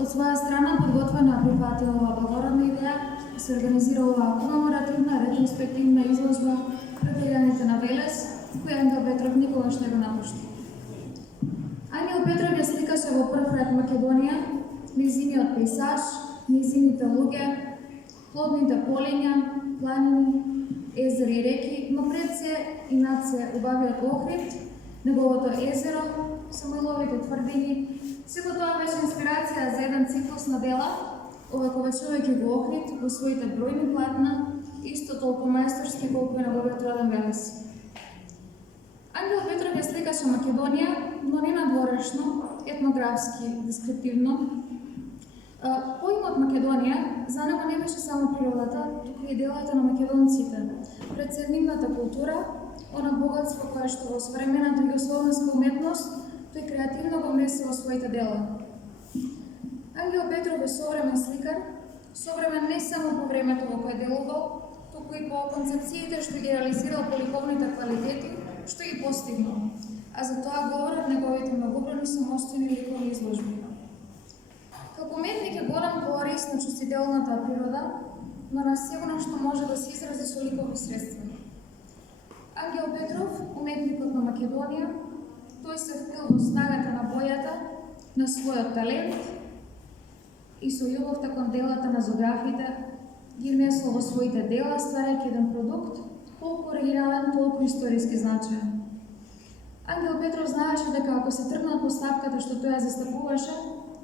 Od своја страна подготвена прифати оваа благородна идеја да се организира оваа комеморативна ретроспективна изложба пред леганите на Велес, која Ангел Петров никогаш не го напушти. Ангел Петров ја сликаше во прв ред Македонија, низиниот пейзаж, низините луѓе, плодните полиња, планини, езери и реки, но пред се и над се убавиот Охрид, неговото езеро, Самоиловите тврдини. Сето тоа беше инспирација за еден циклус на дела, оваковечувајќи го Охрид во своите бројни платна, исто толку мајсторски колку и неговиот роден Велес. Ангел Петров ја сликаше Македонија, но не надворешно, етнографски, дескриптивно. Поимот Македонија за него не беше само природата, туку и делата на македонците, председнивната култура, она богатство кое што во современата југословенска уметност тој креативно го внесе во своите дела. Ангел Петров е современ сликар, современ не само по времето во кое делувал, туку и по концепциите што ги реализирал по ликовните квалитети, што ги постигнал, а за тоа говорат неговите многобројни самостојни ликовни изложби. Како уметник е голем колорист на чувствителната природа, но на сигурно што може да се изрази со ликовни средства. Ангел Петров, уметникот на Македонија, тој се впил во снагата на бојата, на својот талент и со љубовта кон делата на зографите ги внесол во своите дела, стварајќи еден продукт колку оригинален, толку историски значаен. Ангел Петров знаеше дека ако се тргна од поставката што тој ја застапуваше,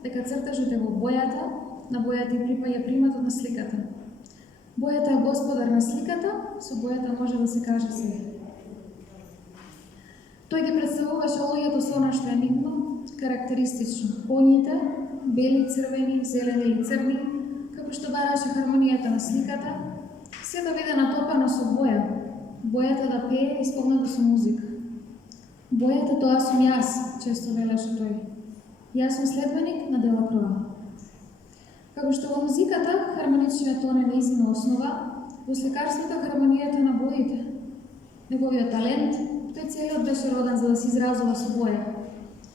дека цртажот е во бојата, на бојата и припаѓа приматот на сликата. Бојата е господар на сликата, со бојата може да се каже се. Тој ги представуваше луѓето со она што е нивно, карактеристично. Коњите, бели, црвени, зелени или црни, како што бараше хармонијата на сликата, се да биде натопано со боја, бојата да пее исполнета со музика. Бојата тоа сум јас, често велеше тој. Јас сум следбеник на Делакроа. Како што во музиката хармоничниот тон е нејзина основа, во сликарството хармонијата на боите. Неговиот талент, тој целиот беше роден за да се изразува со боја.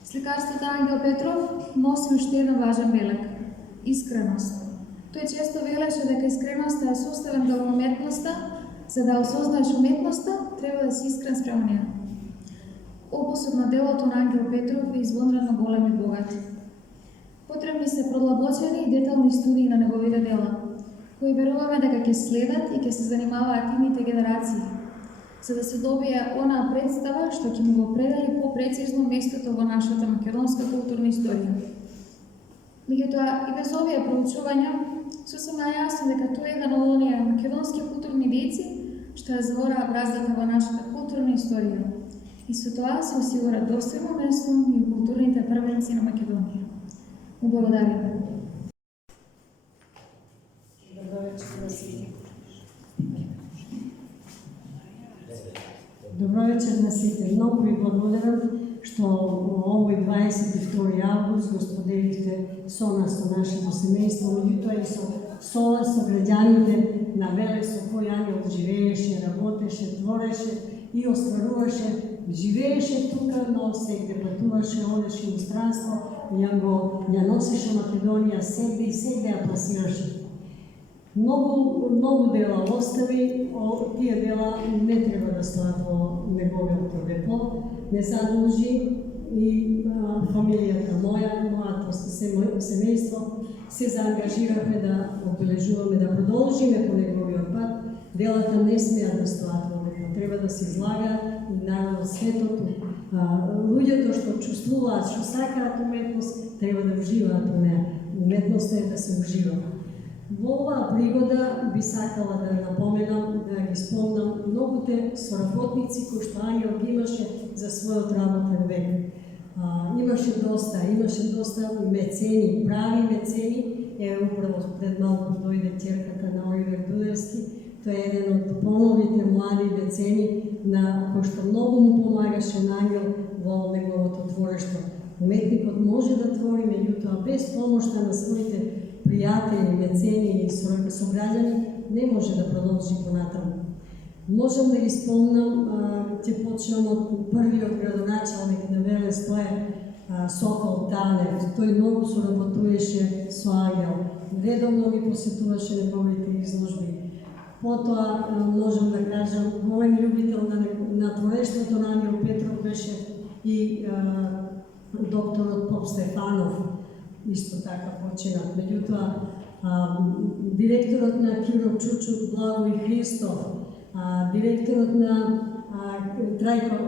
Сликарството Ангел Петров носи уште еден важен белег – искреност. Тој често велеше дека искреноста е составен дел на уметноста, за да осознаеш уметноста, треба да си искрен спрема неа. Опусот на делото на Ангел Петров е извонредно голем и богат. Потребни се продлабочени и детални студии на неговите дела, кои веруваме дека ќе следат и ќе се занимаваат идните генерации, за да се добие онаа представа што ќе му го определи попрецизно местото во нашата македонска културна историја. Меѓутоа, и без овие проучувања, сосема јасно дека тој е еден од оние македонски културни дейци што ја заораа браздата во нашата културна историја и со тоа се осигура достојно место и културните првенци на Македонија. Му благодарим. Добро вечер на сите. Многу ви благодарам што овој 22 август го споделивте со нас, со нашето семејство, меѓутоа и со вас, со граѓаните на Велес, со кој Ангел живееше, работеше, твореше и остваруваше. Живееше тука, но сегде патуваше, одеше во странство, ја носеше Македонија сегде и сегде ја пласираше. Многу дела остави, тие дела не треба да стојат во неговото депо, не задлужи и фамилијата мојато семејство се заангажираме да обележуваме, да продолжиме по неговиот пат. Делата не смеат да стојат во депо, треба да се излага и народот, светото, луѓето што чувствуваат, што сакаат уметност, треба да уживаат во неа. Уметноста е да се ужива. Во оваа пригода би сакала да напоменам, да ги спомнам многуте соработници кои што Ангел ги имаше за својот работен век. Имаше доста мецени, прави мецени. Управо пред малку дојде ќерката на Оливер Дудевски. Тој е еден од помалите млади мецени на кој што многу му помагаше на Ангел во неговото творештво. Уметникот може да твори, меѓутоа без помошта на своите пријатели, мецени и сограѓани не може да продолжи понатаму. Можам да ги спомнам, ќе почнем од првиот градоначалник на Велес, тој е Сокол Танев. Тој многу соработуваше со Ангел, редовно ги посетуваше неговите изложби. Потоа можам да кажам, голем љубител на творештвото на Ангел Петров беше и докторот Поп Стефанов, исто така починат. Меѓутоа, директорот на Киро Чучук Благој Христов, директорот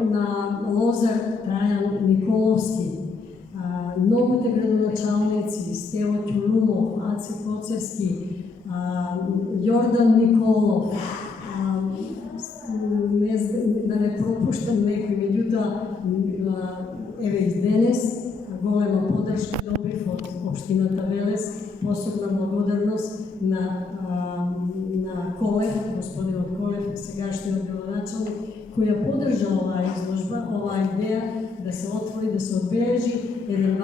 на Лозар Трајан Николовски, многуте градоначалници, Стево Ќулумов, Аци Коцевски, Јордан Николов, да не пропуштам некој, меѓутоа, еве и денес, голема поддршка добив од општината Велес, посебна благодарност на Колев, господинот Колев, сегашниот градоначалник, кој ја поддржа оваа изложба, оваа идеја да се отвори, да се одбележи еден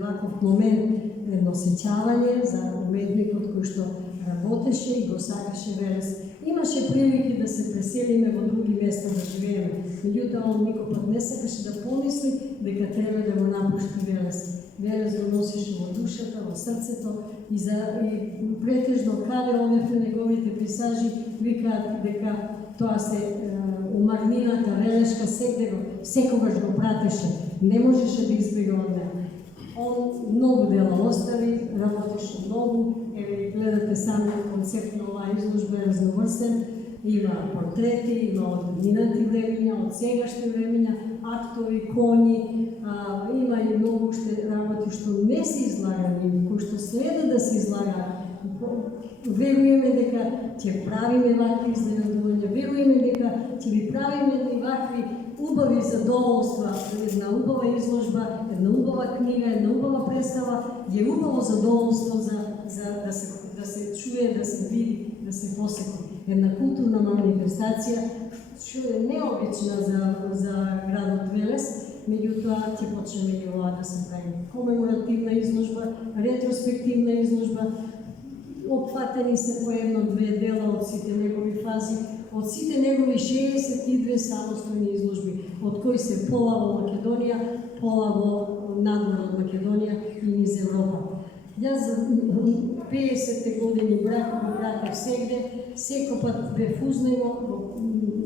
ваков момент едно сеќавање за уметникот кој што работеше и го сакаше Велес. Имаше прилики да се преселиме во други места да живееме, меѓутоа он никој пат не сакаше да помисли дека треба да го напушти Велес. Велес го носеше во душата, во срцето и претежно каде одевме неговите пейзажи викаат дека тоа се умагнината велешка секогаш го пратеше, не можеше да избега од неа. Он многу дела остави, работеше многу, еве гледате сами концепт на оваа изложба е разноврсен, има портрети, има од минати времења, од сегашни времења, актови, коњи, има и многу уште работи што не се излагани, кои што следа да се излагаат. Веруваме дека ќе правиме вакви изненадувања, веруваме дека ќе ви правиме едни вакви убави задоволства, една убава изложба, една убава книга, една убава представа, е убаво задоволство да се чуе, да се види, да се посети. Една културна манифестација, што е необична за градот Велес, меѓутоа ќе почнеме и ова да се прави. Комеморативна изложба, ретроспективна изложба, опфатени се по едно-две дела од сите негови фази, од сите негови 62 самостојни изложби, од кои се пола во Македонија, пола во надвор од Македонија и низ Европа. Јас за 50 години го пратев сегде, секој пат бев узнемо,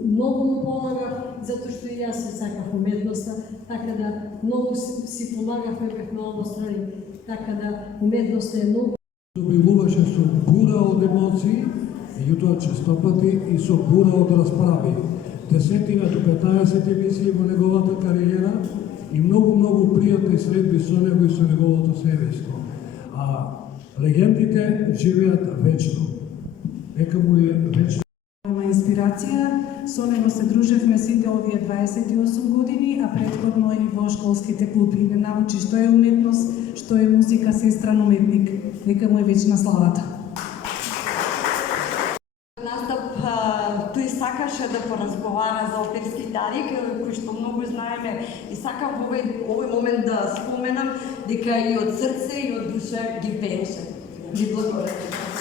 многу му помагав, затоа што и јас се сакав уметноста, така да многу си помагавме, бевме обострани, така да уметноста е многу. Добивуваше со бура од емоции, меѓутоа честопати и со бура од расправи. 10 до 15 емисии во неговата кариера и многу пријатни средби со него и со неговото семејство. А легендите живеат вечно. Нека му е вечно. Моја инспирација, со него се дружевме сите овие 28 години, а претходно и во школските клуби. Не научи што е уметност, што е музика, сестран уметник. Нека му е вечна славата. Настап тој сакаше да поразговара за оперските арии, кои што многу знаеме, и сакам во овој момент да споменам дека и од срце и од душа ги пееше. Ви благодарам.